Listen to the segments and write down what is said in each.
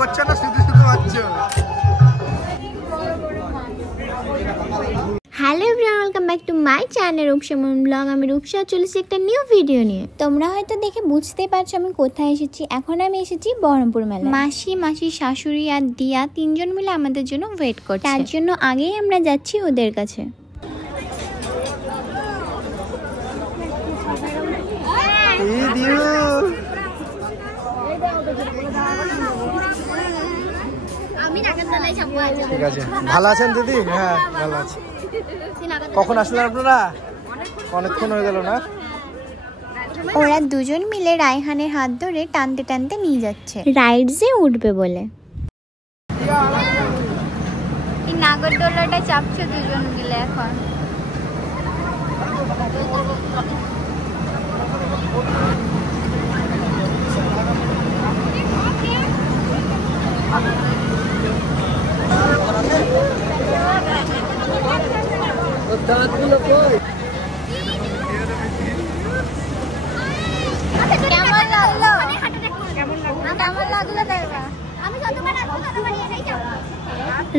করছো না শুধু শুধু বাচ্চা। Hello everyone, welcome back to my channel Rupsa Mon vlog. আমি রূপসা চলেছি একটা নিউ ভিডিও নিয়ে। তোমরা হয়তো দেখে বুঝতেই পারছো আমি কোথায় এসেছি। এখন আমি এসেছি বহরমপুর মেলায়। মাসির শাশুড়ি আর দিয়া তিনজন মিলে আমাদের জন্য ওয়েট করছে। তার জন্য আগেই আমরা যাচ্ছি ওদের কাছে। ঠিক আছে, ভালো আছেন দিদি? হ্যাঁ ভালো আছি। কখন আসলেন আপনারা? অনেকক্ষণ হয়ে গেল না? ওরা দুজন মিলে রায়হানের হাত ধরে টানতে টানতে নিয়ে যাচ্ছে রাইডসে উঠবে বলে। এই নাগরদোলাটা চাপছে দুজন মিলে এখন।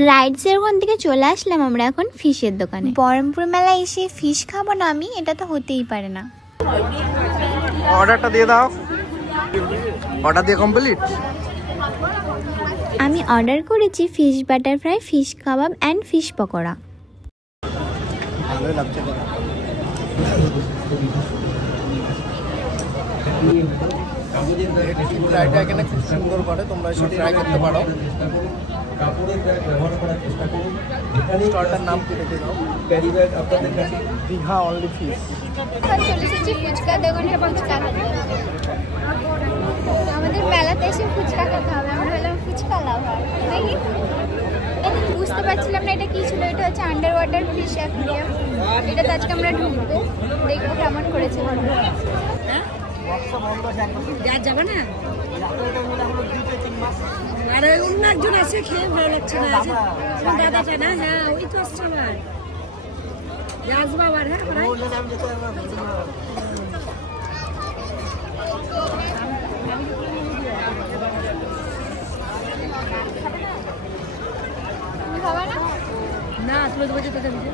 রাইডসের ওখান থেকে চলে আসলাম আমরা এখন ফিশের দোকানে। বহরমপুর মেলায় এসে ফিশ খাবো না আমি, এটা তো হতেই পারে না। অর্ডারটা দিয়ে দাও। অর্ডার দিয়ে কমপ্লিট। আমি অর্ডার করেছি fish butter fry, fish kebab and fish pakora. ভালোই লাগছে। ফ্রাইটা এখানে খুব সুন্দর করে, তোমরা এসে ট্রাই করতে পারো। স্টলটার নাম কি রেখে দাও? Digha only fish. চলে এসেছি ফুচকা দোকানে। ফুচকা আমাদের মেলাতে এসে ফুচকা খেতে হবে। আমরা হলাম ফুচকা লাভার নাকি? বুঝতে পারছিলাম না এটা কি ছিল। এটা হচ্ছে আন্ডার ওয়াটার ফিশ অ্যাকুয়ারিয়াম। এটাতে আজকে আমরা ঢুকবো, দেখবো কেমন করেছে। যাবে না? আরে অন্য একজন আছে, খেয়ে ভালো লাগছে না। দাদাটা না? হ্যাঁ ওই তো আসছে আবার। আসবো আবার। হ্যাঁ না, তুমি বলছো তোকে দিতে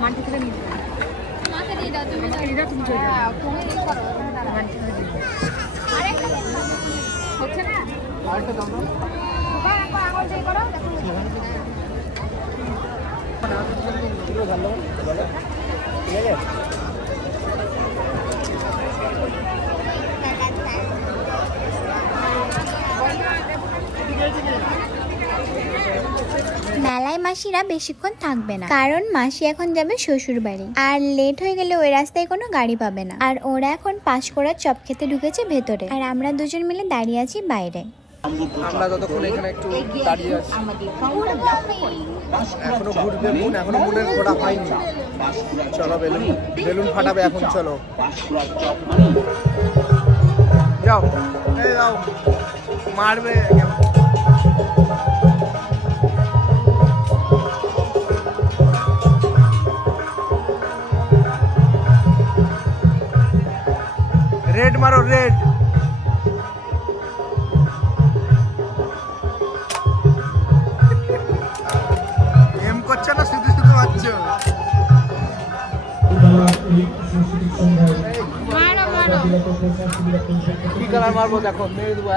মানটি থেকে নিয়ে মাকে দিয়ে দাও। তুমি মাকে দিয়ে দাও, তুমি চলে যাও। তুমি এই করো মানটি থেকে দিয়ে আরেকটা হচ্ছে না। আরেকটা দাও না। ওখানে আঙুল দিয়ে করো। দেখো ভালো ভালো ঠিক আছে। মেলায় মাসিরা বেশিক্ষণ থাকবে না, কারণ মাসি এখন যাবে শ্বশুর বাড়ি। আর লেট হয়ে গেলে ওই রাস্তায় কোনো গাড়ি পাবে না। আর ওরা এখন পাঁশকুড়ার চপ খেতে ঢুকেছে ভেতরে, আর আমরা দুজন মিলে দাঁড়িয়ে আছি বাইরে। আমরা যতক্ষণ এখানে একটু দাঁড়িয়ে আছি, এখনো ঘুরবে মুন, এখনো মুনের ঘোরা হয়নি। চলো বেলুন ফাটাবে এখন। চলো যাও, এই যাও, মারবে। রেড মারো, রেড। এম করছে না শুধু শুধু বাচ্চা। কি কালার মারবো দেখো? মেরে দেবো।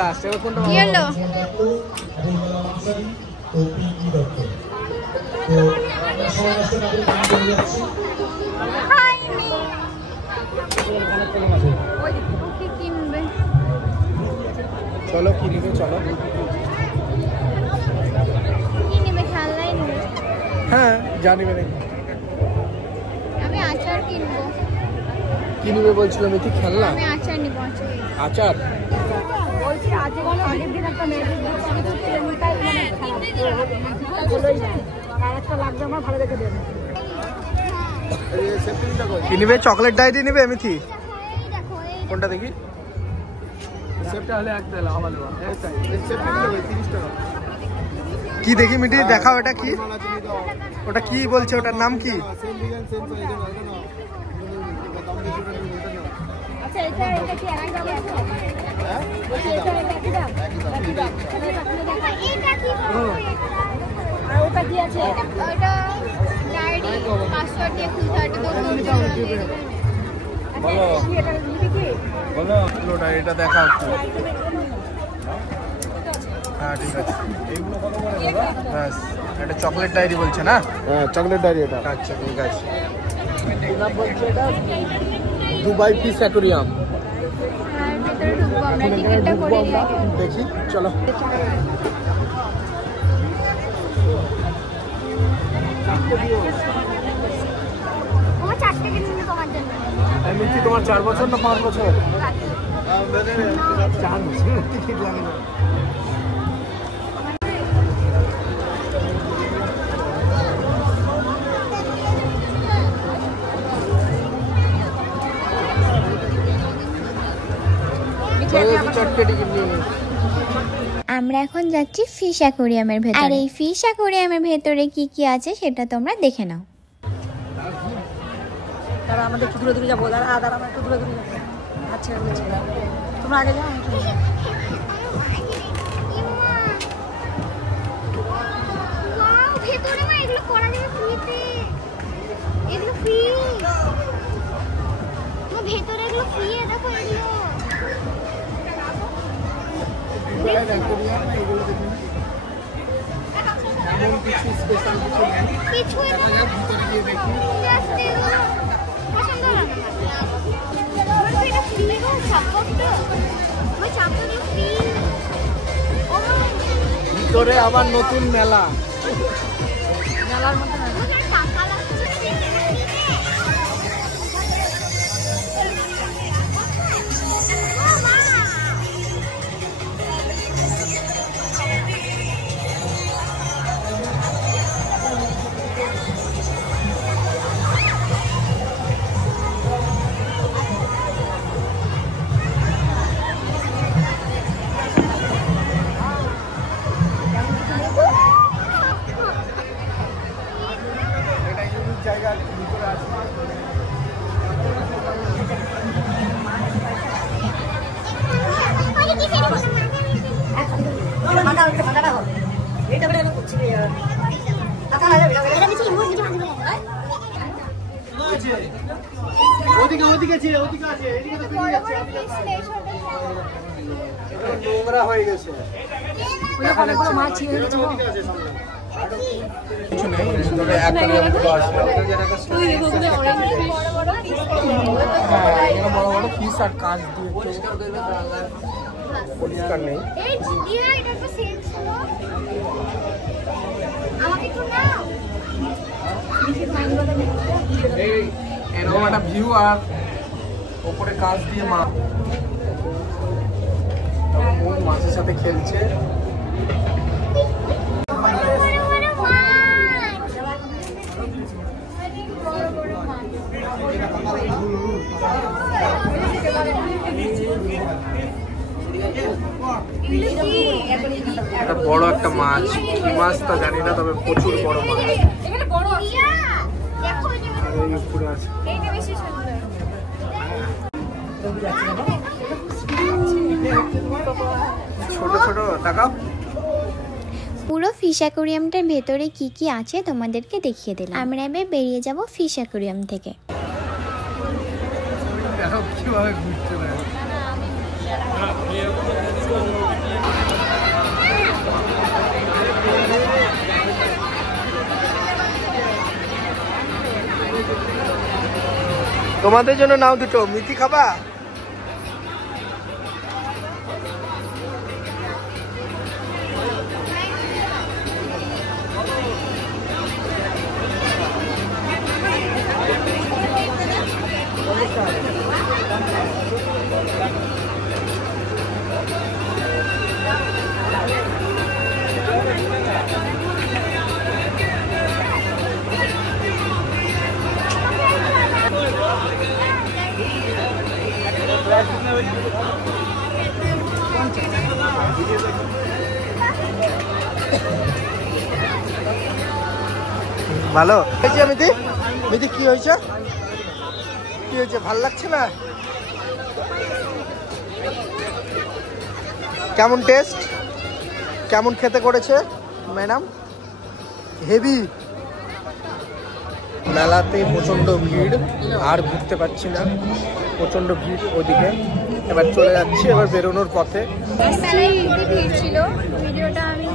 লাস্ট এবার কোনটা? চলো কি নিবে? চলো কি নেবে? খেলনাই নেবে? হ্যাঁ জানিবে নাকি? আমি আচার কিনবো। কি নিবে বলছিলাম? এটি খেলনা? আমি আচার নিব। আচার বলছি আজকে আগের দিন একটা মেয়েদের একটা লাগবে আমার, ভালো দেখে দেবেন। কি নিবে? চকলেট ডায়েরি নিবে মিথি? কোনটা দেখি? সেফটা হলে একটা লাভ আলো। এই 30 টাকা। কি দেখি মিটি দেখাও, এটা কি? ওটা কি বলছে, ওটার নাম কি? আচ্ছা এটা কি একই দাম আছে? হ্যাঁ এটা একই দাম। এটা কি? আর ওটা কি আছে? ওটা ডায়েরি পাসওয়ার্ড দিয়ে খুলতে হয়, এটা বলো এটা নিবি কি? বলো ওটা, এটা দেখাও একটু। হ্যাঁ ঠিক আছে। ব্যাস, এটা চকলেট ডায়েরি বলছে না? হ্যাঁ চকলেট ডায়েরি এটা। আচ্ছা ঠিক আছে। বলছে এটা দুবাই ফিশ অ্যাকোরিয়াম। আর ভিতরে ঢুকবো আমরা, টিকিটটা করে নিই আগে। দেখি চলো। ও 4 টাকা নিয়ে তোমার জন্য। মিষ্টি তোমার 4 বছর না 5 বছর? 4 বছর টিকিট লাগে না। আমরা এখন যাচ্ছি ফিশ অ্যাকোরিয়ামের ভেতরে, আর এই ফিশ অ্যাকোরিয়ামের ভেতরে কি কি আছে সেটা তোমরা দেখে নাও। তারা আমাদের একটু দূরে দূরে যাবো, তারা আমরা একটু দূরে দূরে যাবো। আচ্ছা তোমরা আগে যাও। ওয়াও, ভেতরে না এগুলো করা যাবে ফ্রিতে। এগুলো ফ্রি। তো ভেতরে এগুলো ফ্রি, দেখো এগুলো। কিছু ভিতরে আবার নতুন মেলা। মেলার মধ্যে টাকা লাগছে। নোংরা হয়ে গেছে। অনেকগুলো মাছ ছিঁড়ে গেছে। কিছু নেই, ভিতরে অ্যাকোরিয়ামগুলো আছে। হ্যাঁ এখানে বড় বড় ফিশ আর কাঁচ দিয়ে পরিষ্কার নেই। এই জিয়া, এটা তো সেন্স হলো। আমাকে একটু নাও। এই এরকম একটা ভিউ, আর ওপরে কাঁচ দিয়ে মাছের সাথে খেলছে। একটা বড় একটা মাছ, কি মাছ তা জানি না, তবে প্রচুর বড় মাছ। এখানে বড় আছে। দেখো এই যে আর এই উপরে আছে। এইটা বেশি সুন্দর। ছোট ছোট তাকাও। পুরো ফিশ অ্যাকোরিয়ামটার ভেতরে কি কি আছে তোমাদেরকে দেখিয়ে দিলাম। আমরা এবার বেরিয়ে যাব ফিশ অ্যাকোরিয়াম থেকে। দেখো কিভাবে ঘুরছে না। তোমাদের জন্য নাও দুটো। মিঠি খাবা? ভালো হয়েছে মিতি? মিতি কি হয়েছে? কি হয়েছে, ভাল লাগছে না? কেমন টেস্ট, কেমন খেতে করেছে ম্যাডাম? হেভি। মেলাতে প্রচন্ড ভিড়, আর ঘুরতে পারছি না, প্রচন্ড ভিড় ওদিকে। এবার চলে যাচ্ছি, এবার বেরোনোর পথে। মেলায় খুবই ভিড় ছিল, ভিডিওটা আমি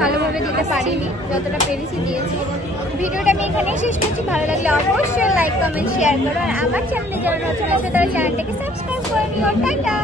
ভালোভাবে দিতে পারিনি, যতটা পেরেছি দিয়েছি। ভিডিওটা আমি এখানেই শেষ করছি। ভালো লাগলে অবশ্যই লাইক কমেন্ট শেয়ার করো, আর আমার চ্যানেলে যারা নতুন আছে তারা চ্যানেলটাকে সাবস্ক্রাইব করে নিও। টাটা।